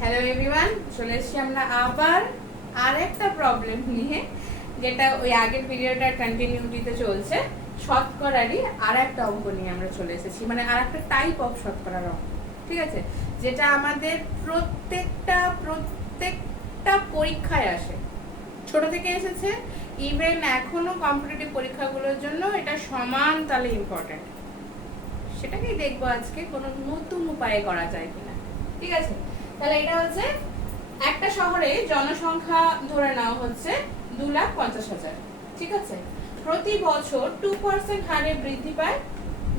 Hello everyone, চলে এসেছি আমরা আবার আরেকটা প্রবলেম নিয়ে, যেটা ওই আগের পিরিয়ডের কন্টিনিউটিতে চলছে। শতকরারই আরেকটা অঙ্ক নিয়ে আমরা চলে এসেছি, মানে আরেকটা টাইপ অফ শতকরার অঙ্ক, ঠিক আছে, যেটা আমাদের প্রত্যেকটা পরীক্ষায় আসে, ছোট থেকে এসেছে, ইভেন এখনো কম্পিটিটিভ পরীক্ষাগুলোর জন্য এটা সমান তাহলে ইম্পর্টেন্ট। সেটাকেই দেখবো আজকে কোনো নতুন উপায়ে করা যায় কিনা, ঠিক আছে। তাহলে এটা হচ্ছে একটা শহরে জনসংখ্যা ধরে নেওয়া হচ্ছে 2,50,000, ঠিক আছে। প্রতি বছর 2% হারে বৃদ্ধি পায়।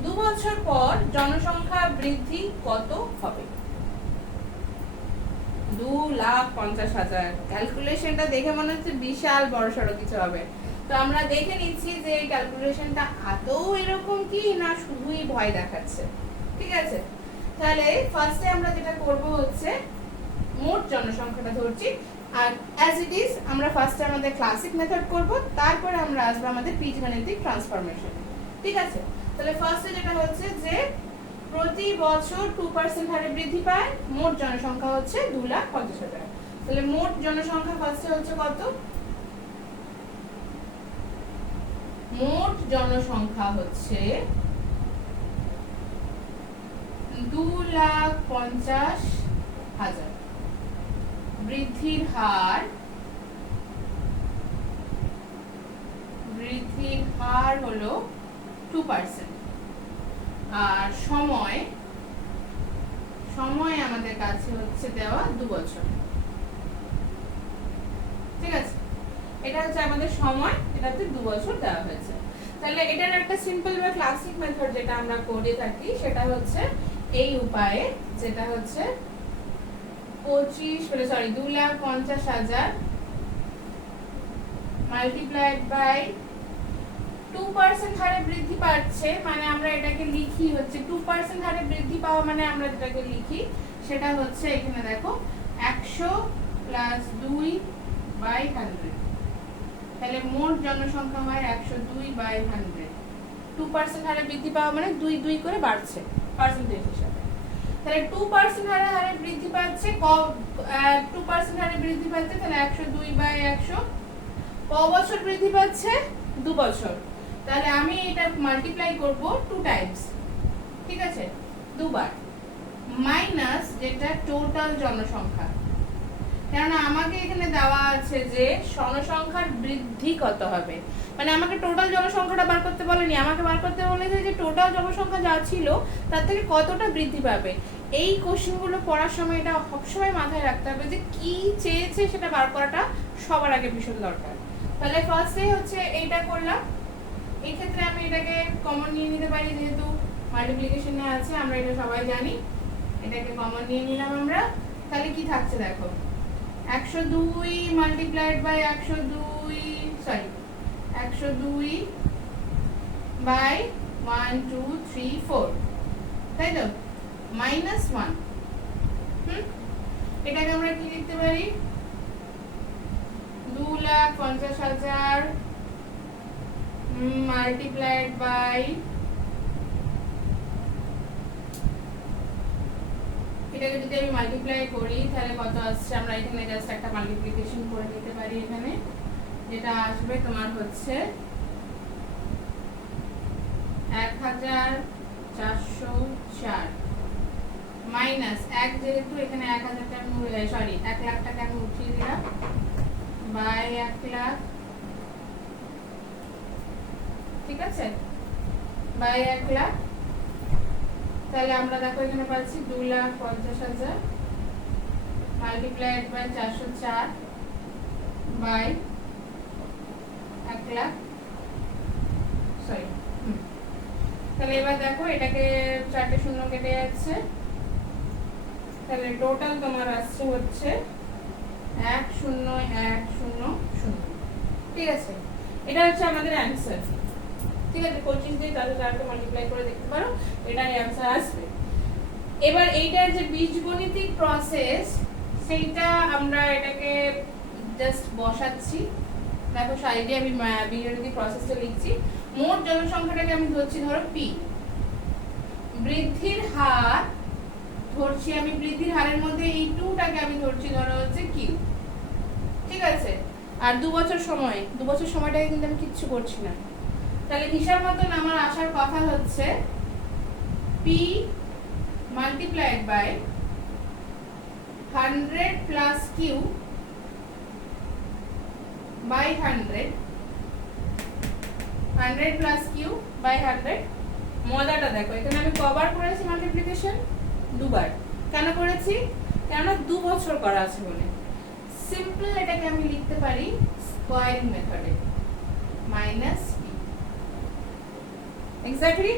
2 বছর পর জনসংখ্যা বৃদ্ধি কত হবে? 2,50,000। ক্যালকুলেশনটা দেখে মনে হচ্ছে বিশাল বড়সড় কিছু হবে। তো আমরা দেখে নিচ্ছি যে এই ক্যালকুলেশনটা আদৌ এরকম কি না শুধুই ভয় দেখাচ্ছে, ঠিক আছে। তাহলে ফার্স্টে আমরা যেটা করব হচ্ছে মোট জনসংখ্যাটা ধরছি, আর অ্যাজ ইট ইজ আমরা ফার্স্টে আমাদের ক্লাসিক মেথড করব, তারপরে আমরা আসবো আমাদের বীজগণিতিক ট্রান্সফরমেশন, ঠিক আছে। তাহলে ফার্স্টে যেটা হচ্ছে যে প্রতি বছর 2% হারে বৃদ্ধি পায়, মোট জনসংখ্যা হচ্ছে 2,50,000। তাহলে মোট জনসংখ্যা ফার্স্টে হচ্ছে কত? মোট জনসংখ্যা হচ্ছে 2,50,000। বৃদ্ধির হার হলো 2%। আর সময় আমাদের কাছে হচ্ছে দেওয়া 2 বছর, ঠিক আছে। এটা হচ্ছে আমাদের সময়, এটাতে 2 বছর দেওয়া হয়েছে। তাহলে এটার একটা সিম্পল বা ক্লাসিক মেথড যেটা আমরা করে থাকি সেটা হচ্ছে এই উপায়ে, যেটা হচ্ছে 2,50,000 মাল্টিপ্লাইড বাই 2% হারে বৃদ্ধি পাচ্ছে, মানে আমরা এটাকে লিখি হচ্ছে 2% হারে বৃদ্ধি পাওয়া, মানে আমরা যেটাকে লিখি সেটা হচ্ছে এখানে দেখো 100 প্লাস 2/100। তাহলে মোট জনসংখ্যা হয় 102/100। 2% হারে বৃদ্ধি পাওয়া মানে 2 করে বাড়ছে পার্সেন্টেজ হিসাবে। তাহলে 2% হারে বৃদ্ধি পাচ্ছে, 2% হারে বৃদ্ধি পাচ্ছে, তাহলে 102/100। ক বছর বৃদ্ধি পাচ্ছে? 2 বছর। তাহলে আমি এটা মাল্টিপ্লাই করব 2 টাইমস, ঠিক আছে, 2 বার, মাইনাস যেটা টোটাল জনসংখ্যা। কারণ আমাকে এখানে দেওয়া আছে যে জনসংখ্যার বৃদ্ধি কত হবে, মানে আমাকে টোটাল জনসংখ্যাটা বার করতে বলেনি, আমাকে বার করতে বলেছে যে টোটাল জনসংখ্যা যা ছিল তার থেকে কতটা বৃদ্ধি পাবে। এই কোশ্চেনগুলো পড়ার সময় এটা সবসময় মাথায় রাখতে হবে যে কি চেয়েছে সেটা বার করাটা সবার আগে ভীষণ দরকার। তাহলে ফার্স্টে হচ্ছে এইটা করলাম। এই ক্ষেত্রে আমি এটাকে কমন নিয়ে নিতে পারি, যেহেতু মাল্টিপ্লিকেশনে আছে, আমরা এটা সবাই জানি। এটাকে কমন নিয়ে নিলাম আমরা। তাহলে কি থাকছে দেখো, 102 মাল্টিপ্লাইড বাই 102 বাই 1 2 3 4, তাই তো, মাইনাস 1। এটাকে আমরা কি লিখতে পারি? 2,50,000 মাল্টিপ্লাইড বাই, এটাকে যদি আমি মাল্টিপ্লাই করি তাহলে কত আসছে, আমরা এখানে জাস্ট একটা মাল্টিপ্লিকেশন করে নিতে পারি এখানে, যেটা আসবে তোমার হচ্ছে 1,404 মাইনাস 1, যেহেতু এখানে 1,000 টাকা, সরি 1 লাখ টাকা আমি উঠিয়ে দিলাম, বাই 1 লাখ, ঠিক আছে, বাই 1 লাখ। তাহলে আমরা দেখো এখানে পাচ্ছি 2,50,000 multiplied by 404 by 1 lakh, sorry. তাহলে এবার দেখো এটাকে 4টে শূন্য কেটে যাচ্ছে, তাহলে টোটাল তোমার আসছে হচ্ছে 1,0,1,0,0, ঠিক আছে। এটা হচ্ছে আমাদের অ্যান্সার, ঠিক আছে। 25 দিয়ে তাহলে 4কে মাল্টিপ্লাই করে দেখতে পারো, এটাই অ্যান্সার আসবে। এবার এইটার যে বীজগণিতিক প্রসেস, সেইটা আমরা এটাকে জাস্ট বসাচ্ছি। দেখো সাইডে আমি বীজগণিতিক প্রসেসটা লিখছি। মোট জনসংখ্যাটাকে আমি ধরছি ধরো পি, বৃদ্ধির হার ধরছি ধরছি আমি বৃদ্ধির হারের মধ্যে এই 2টাকে আমি ধরছি ধরো হচ্ছে কিউ, ঠিক আছে। আর 2 বছর সময়, 2 বছর সময়টাকে কিন্তু আমি কিচ্ছু করছি না। তাহলে হিসাব মতন আমার আসার কথা হচ্ছে p multiplied by 100 plus q by 100, 100 plus q by 100। মজাটা দেখো, এখানে আমি কবার করেছি মাল্টিপ্লিকেশন? দুবার। কেন করেছি? কেননা 2 বছর করা আছে বলে। সিম্পল এটাকে আমি লিখতে পারি স্কোয়ারিং মেথডে, মাইনাস p এক্স্যাক্টলি।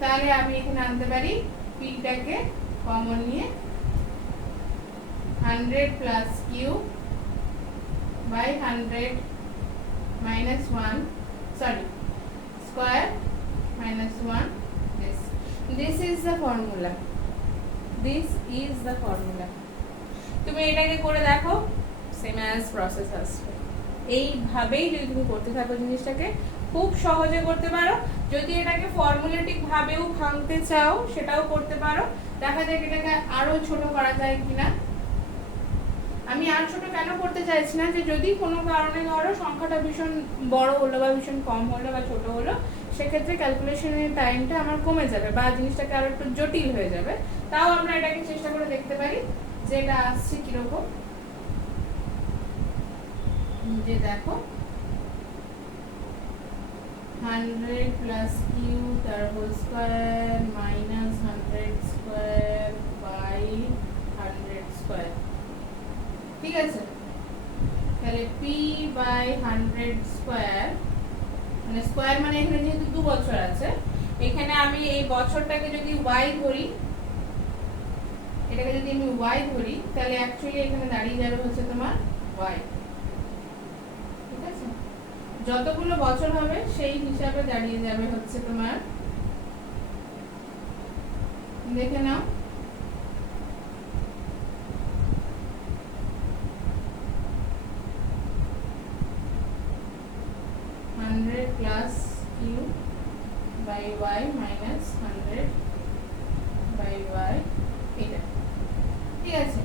তাহলে আমি এখানে আনতে পারি p টাকে কমন নিয়ে 100 plus q by 100 minus 1, sorry, square minus 1, this is the formula, this is the formula। তুমি এটাকে করে দেখো, সেম অ্যাজ প্রসেস আসবে। এইভাবেই যদি তুমি করতে থাকো জিনিসটাকে খুব সহজে করতে পারো। যদি এটাকে ফর্মুলেটিক ভাবেও ভাঙতে চাও সেটাও করতে পারো। দেখা যাক এটাকে আরো ছোট করা যায় কিনা। আমি আর ছোট কেন করতে চাইছি না, যে যদি কোনো কারণে ধরো সংখ্যাটা ভীষণ বড় হলো বা ভীষণ কম হলো বা ছোট হলো, সেক্ষেত্রে ক্যালকুলেশনের টাইমটা আমার কমে যাবে বা জিনিসটাকে আরো একটু জটিল হয়ে যাবে। তাও আমরা এটাকে চেষ্টা করে দেখতে পারি যে এটা আসছে কিরকম। যে দেখো 100 plus q তার whole square minus 100 square by 100 square, ঠিক আছে। তাহলে p বাই 100 স্কয়ার, মানে স্কয়ার মানে এখানে যেহেতু 2 বছর আছে, এখানে আমি এই বছরটাকে যদি y ধরি, এটাকে যদি আমি y ধরি, তাহলে অ্যাকচুয়ালি এখানে দাঁড়িয়ে যাবে হচ্ছে তোমার y, ঠিক আছে। যতগুলো বছর হবে সেই হিসাবে দাঁড়িয়ে যাবে হচ্ছে তোমার, দেখে নাও, plus Q by Y minus 100 by Y, এটা ঠিক আছে।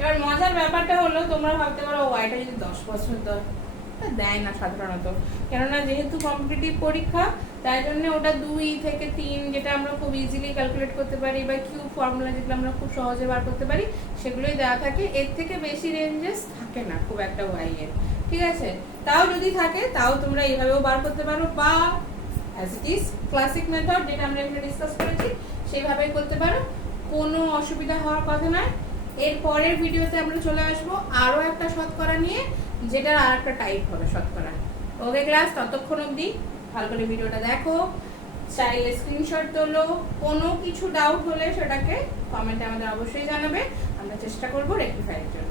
এবার মজার ব্যাপারটা হলো, তোমরা ভাবতে পারো ওয়াইটা যদি 10 বছর দেয় না সাধারণত, কেননা যেহেতু কম্পিটিটিভ পরীক্ষা, তাই জন্য ওটা 2 থেকে 3 যেটা আমরা খুব ইজিলি ক্যালকুলেট করতে পারি, বা কিউব ফর্মুলা যেগুলো আমরা খুব সহজে বার করতে পারি, সেগুলোই দেওয়া থাকে। এর থেকে বেশি রেঞ্জেস থাকে না খুব একটা ওয়াই এর, ঠিক আছে। তাও যদি থাকে তাও তোমরা এইভাবেও বার করতে পারো, বা as it is classic method যেটা আমরা এখানে ডিসকাস করেছি সেইভাবেই করতে পারো, কোনো অসুবিধা হওয়ার কথা নয়। এর পরের ভিডিওতে আমরা চলে আসবো আরো একটা শতকরা নিয়ে, যেটা আর একটা টাইপ হবে শতকরা। ওকে ক্লাস, ততক্ষণ অবধি ভালো করে ভিডিওটা দেখো, চাইলে স্ক্রিনশট তোলো, কোনো কিছু ডাউট হলে সেটাকে কমেন্টে আমাদের অবশ্যই জানাবে, আমরা চেষ্টা করবো রেকটিফাইয়ের জন্য।